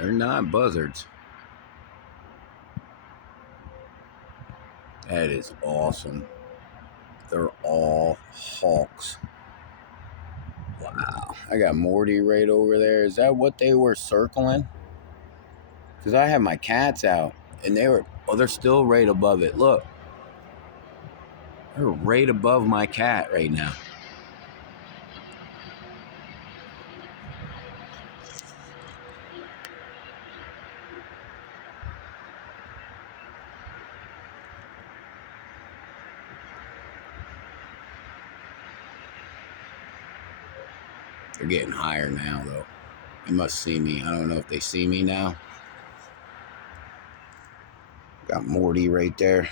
They're not buzzards. That is awesome. They're all hawks. Wow. I got Morty right over there. Is that what they were circling? Because I have my cats out. And they were... Oh, they're still right above it. Look. They're right above my cat right now. They're getting higher now, though. They must see me. I don't know if they see me now. Got Morty right there.